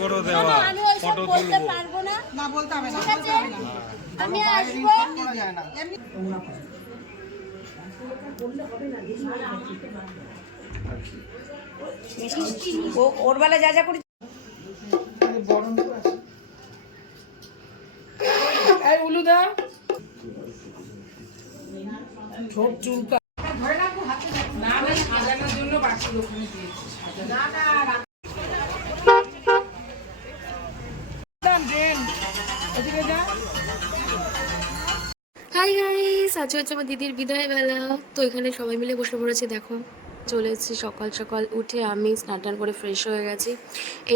করো দেওয়া, ফটো তুলবো না, বলতে হবে না, আমি আসবো। ওর বেলা যা যা করি উলুদা ছোট চুলকা না না সাজানোর জন্য বাকি ওখানে দিয়েছি না না হাই গাইস, আজ হচ্ছে আমার দিদির বিদায় বেলা। তো এখানে সবাই মিলে বসে পড়েছি। দেখো চলে এসেছি সকাল সকাল উঠে, আমি স্নান টান করে ফ্রেশ হয়ে গেছি।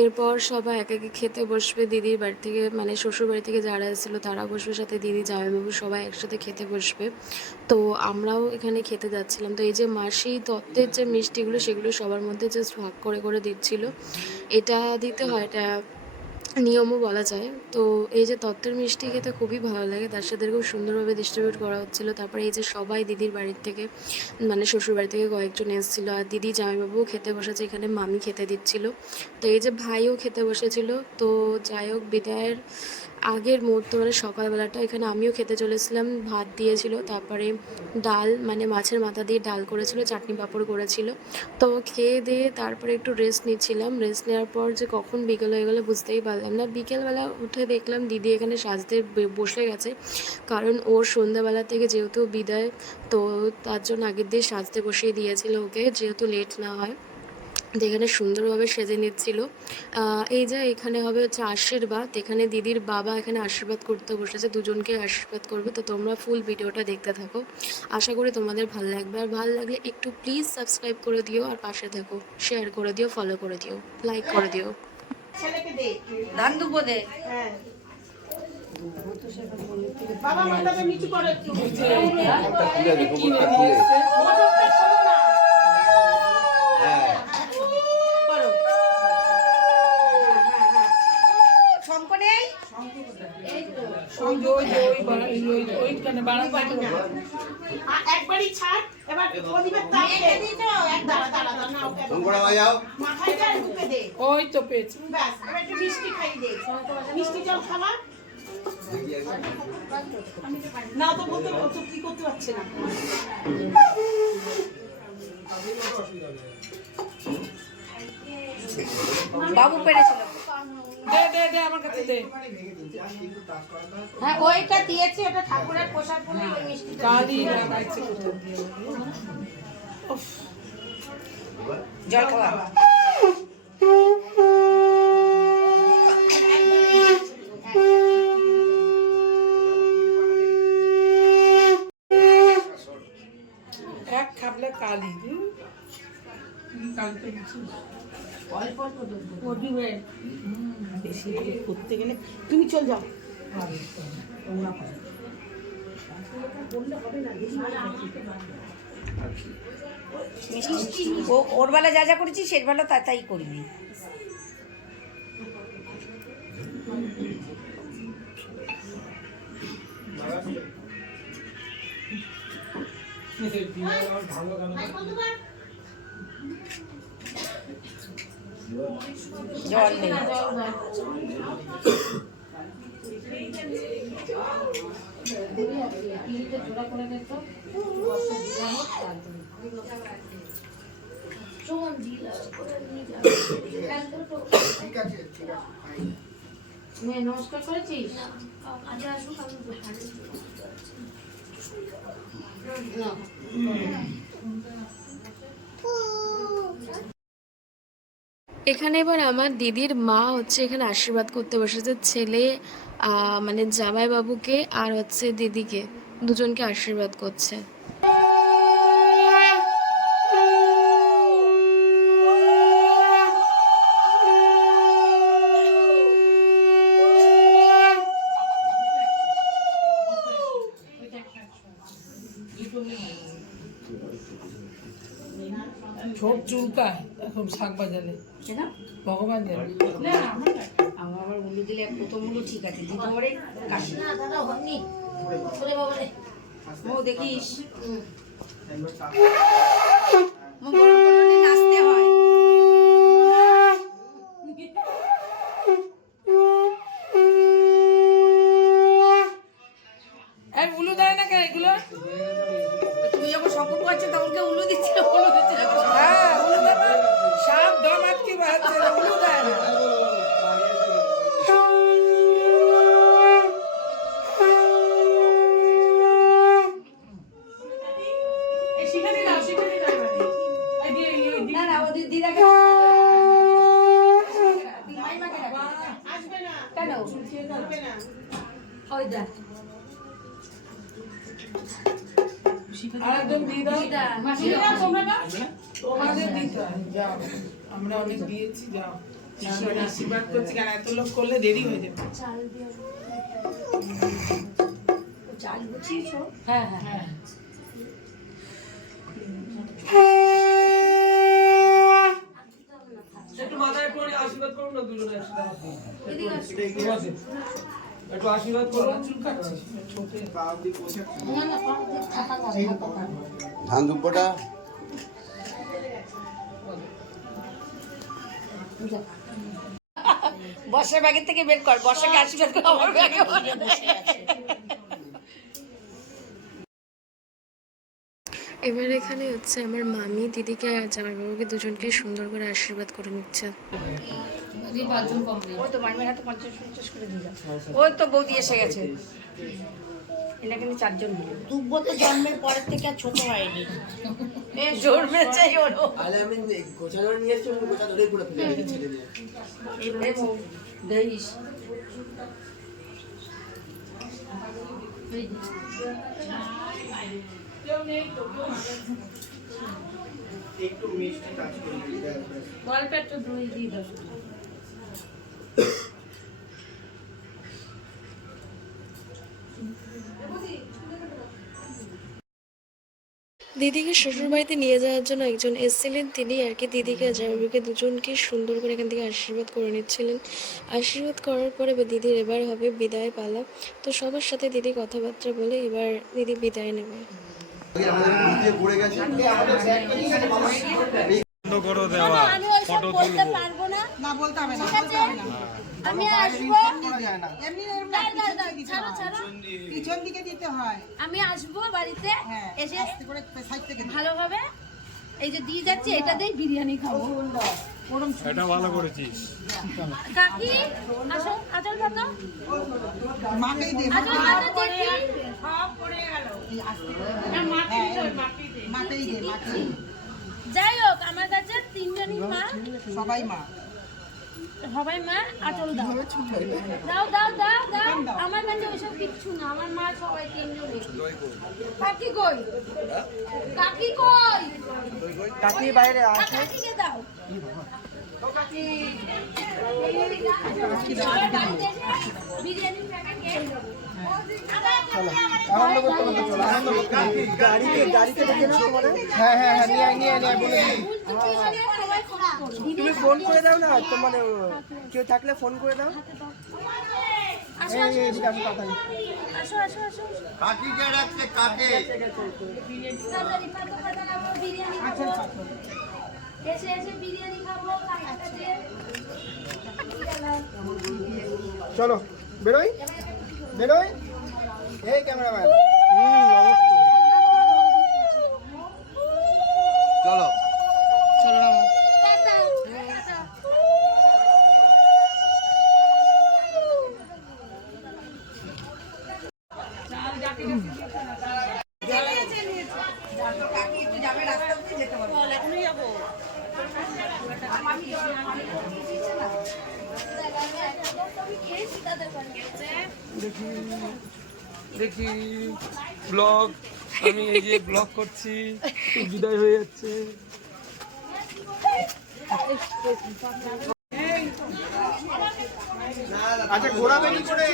এরপর সবাই এক একে খেতে বসবে। দিদির বাড়ি থেকে মানে শ্বশুর বাড়ি থেকে যারা এসেছিলো তারা বসবে, সাথে দিদি জামাইবাবু সবাই একসাথে খেতে বসবে। তো আমরাও এখানে খেতে যাচ্ছিলাম। তো এই যে মাসি তত্ত্বের যে মিষ্টিগুলো সেগুলো সবার মধ্যে জাস্ট ভাগ করে করে দিচ্ছিলো। এটা দিতে হয়, এটা নিয়মও বলা যায়। তো এই যে তত্ত্বের মিষ্টি খেতে খুবই ভালো লাগে, তার সাথে খুব সুন্দরভাবে ডিস্ট্রিবিউট করা হচ্ছিলো। তারপরে এই যে সবাই দিদির বাড়ির থেকে মানে শ্বশুর বাড়ি থেকে কয়েকজন এসেছিলো, আর দিদি জামাইবাবুও খেতে বসেছে, এখানে মামি খেতে দিচ্ছিলো। তো এই যে ভাইও খেতে বসেছিল। তো যাই হোক, বিদায়ের আগের মুহূর্ত মানে সকালবেলাটা এখানে আমিও খেতে চলেছিলাম। ভাত দিয়েছিল, তারপরে ডাল মানে মাছের মাথা দিয়ে ডাল করেছিল, চাটনি পাঁপড় করেছিল। তো খেয়ে দিয়ে তারপরে একটু রেস্ট নিচ্ছিলাম। রেস্ট নেওয়ার পর যে কখন বিকেল হয়ে গেলো বুঝতেই পারলাম না। বিকেলবেলা উঠে দেখলাম দিদি এখানে সাজতে বসে গেছে, কারণ ওর সন্ধ্যাবেলা থেকে যেহেতু বিদায়, তো তার জন্য আগের দিয়ে সাজতে বসিয়ে দিয়েছিল ওকে, যেহেতু লেট না হয়। তো এখানে সুন্দরভাবে সেজে নিচ্ছিল। এই যে এখানে হবে হচ্ছে আশীর্বাদ, এখানে দিদির বাবা এখানে আশীর্বাদ করতে বসেছে, দুজনকে আশীর্বাদ করবে। তো তোমরা ফুল ভিডিওটা দেখতে থাকো, আশা করি তোমাদের ভালো লাগবে। আর ভালো লাগলে একটু প্লিজ সাবস্ক্রাইব করে দিও, আর পাশে থাকো, শেয়ার করে দিও, ফলো করে দিও, লাইক করে দিও। ছেলেকে দে ধান দুবো দে। হ্যাঁ বাবা মাথাটা নিচু করে একটু একবারই ছাড়। এবার প্রদীপের তাপ এক দাঁড়া দাঁড়া দাঁড়া মাথায় ঢুকে দে। ওই তো পেয়েছি, ব্যাস। এবার একটু মিষ্টি খাই দে, মিষ্টি জল খাওয়া না তো বলতে বলছো কি করতে পারছে না। বাবু পেরেছিল, দে দে দে আমার কাছে দে। হ্যাঁ ওইটা দিয়েছি, ওটা ঠাকুরের প্রসাদ বলে ওই মিষ্টি কালি লাগাইছে কোথা দিয়ে। জল খাওয়া এক খাবলে কালি বেশি করতে গেলে তুমি চল যাও। ওর বেলা যা যা করেছি সে বেলা তাই করিনি। জল নেই, নমস্কার করেছিস এখানে এবার আমার দিদির মা হচ্ছে এখানে আশীর্বাদ করতে বসেছে, ছেলে মানে জামাইবাবুকে আর হচ্ছে দিদিকে, দুজনকে আশীর্বাদ করছে। ছোট চুলকায় এখন শাক বাজালে ভগবান জানে। আমার আবার উলু দিলে প্রথম উলু ঠিক আছে, দ্বিতীয়বারে কাশি না দাদা হয়নি ও দেখিস নাচতে হয়। আর একদম দিয়ে দাও। তোমাদের দিতে হয়, যাও। আমরা অনেক দিয়েছি, যাও। আমরা আশীর্বাদ করছি, কারণ এত লোক করলে দেরি হয়ে যাবে। হ্যাঁ হ্যাঁ হ্যাঁ। একটু মাথায় করে আশীর্বাদ করুন না দুজনে একসাথে। একটু আশীর্বাদ করুন। চুল কাটছিস ছোটে। ধান দুব্বটা বর্ষার ব্যাগের থেকে বের কর, বর্ষাকে আশীর্বাদ কর আমার ব্যাগে বসে আছে। এবার এখানে হচ্ছে আমার মামি দিদিকে আর জামাইবাবুকে দুজনকে সুন্দর করে আশীর্বাদ করে নিচ্ছে। ওই তো মাইমের হাতে 50-50 করে দিয়ে দাও। ওই তো বৌদি এসে গেছে। এটা কিন্তু 4 জন হলো। দুব্বো তো জন্মের পরের থেকে আর ছোট হয়নি। জন্মেছে ওরও। আলে আমি গোছা ধরে নিয়ে এসেছি, গোছা ধরেই পুরো ফেলে দিয়েছি ছেড়ে দিয়ে। দেখিস। একটু মিষ্টি টাচ করে দিই। গল্পে একটু দই দিয়ে দাও। দিদিকে শ্বশুরবাড়িতে নিয়ে যাওয়ার জন্য একজন এসেছিলেন, তিনি আর কি দিদিকে আর জামাইবাবুকে দুজনকে সুন্দর করে এখান থেকে আশীর্বাদ করে নিচ্ছিলেন। আশীর্বাদ করার পরে এবার দিদির এবার হবে বিদায় পালা। তো সবার সাথে দিদি কথাবার্তা বলে এবার দিদি বিদায় নেবে। আমাদের নিচে পড়ে গেছে। বন্ধ করো দেওয়া আমি ওইসব বলতে পারবো না। না বলতে হবে না, বলতে হবে না। আমি আসবো। এমনি ছাড়ো ছাড়ো। পিছন দিকে দিতে হয়। আমি আসবো বাড়িতে, এসে আস্তে করে সাইড থেকে ভালোভাবে এই যে দিয়ে যাচ্ছি, এটা দিয়ে বিরিয়ানি খাবো। এটা ভালো করেছিস। কাকি আসো, আজল কত মাকেই দে, আজল কত দেখি সব পড়ে গেল। না মাকেই দে, মাকেই দে, মাকেই। যাই হোক, আমার কাছে 3 জনই মা, সবাই মা, সবাই মা। আচল দাও দাও দাও দাও দাও। আমার কাছে ওইসব কিচ্ছু না, আমার মা সবাই 3 জনই। কাকি কই? কাকি কই? কাকি বাইরে আছে। কাকিকে দাও। ও কাকি সবাই বাড়িতে এসে বিরিয়ানি প্যাকেট খেয়ে যাবো। আনন্দ করতে হবে, চলো আনন্দ করতে হবে। গাড়িতে দেখে নাও তোমারে। হ্যাঁ হ্যাঁ হ্যাঁ, নিয়ে বলে দিই। তুমি ফোন করে দাও না, তোমার কেউ থাকলে ফোন করে দাও। আসো আসো আসো আসো আসো। কাকি কে রাখছে, কাকে? তাড়াতাড়ি পাতা খাবো, বিরিয়ানি খাবো। এসে এসে বিরিয়ানি খাবো, কাছে। চলো বেরোই বেরোই। এই ক্যামেরাম্যান, চলো দেখি ব্লগ, আমি এই যে ব্লগ করছি, বিদায় হয়ে যাচ্ছে। আচ্ছা ঘোরাবে কি করে?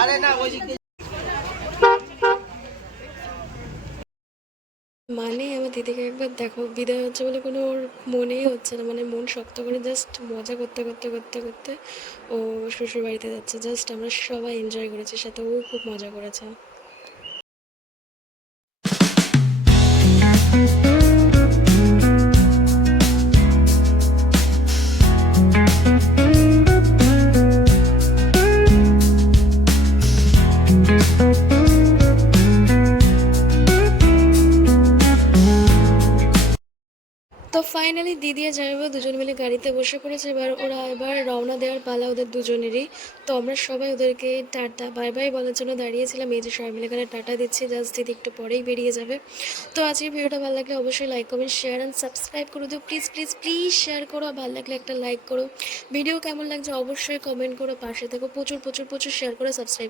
আরে না ওই মানে আমার দিদিকে একবার দেখো, বিদায় হচ্ছে বলে কোনো ওর মনেই হচ্ছে না, মানে মন শক্ত করে জাস্ট মজা করতে করতে করতে করতে ও শ্বশুর বাড়িতে যাচ্ছে। জাস্ট আমরা সবাই এনজয় করেছি, সাথে ও খুব মজা করেছে। তো ফাইনালি দিদি আর জামাইবাবু দুজন মিলে গাড়িতে বসে পড়েছে। এবার রওনা দেওয়ার পালা ওদের দুজনেরই। তো আমরা সবাই ওদেরকে টাটা বাই বাই বলার জন্য দাঁড়িয়েছিলাম। এই যে সবাই মিলে এখানে টাটা দিচ্ছি, জাস্ট দিদি একটু পরেই বেরিয়ে যাবে। তো আজকের ভিডিওটা ভালো লাগলে অবশ্যই like comment share and subscribe করে দিও। প্লিজ প্লিজ প্লিজ শেয়ার করো, ভালো লাগলে একটা লাইক করো। ভিডিও কেমন লাগছে অবশ্যই কমেন্ট করো, পাশে থেকো, প্রচুর প্রচুর প্রচুর শেয়ার করে সাবস্ক্রাইব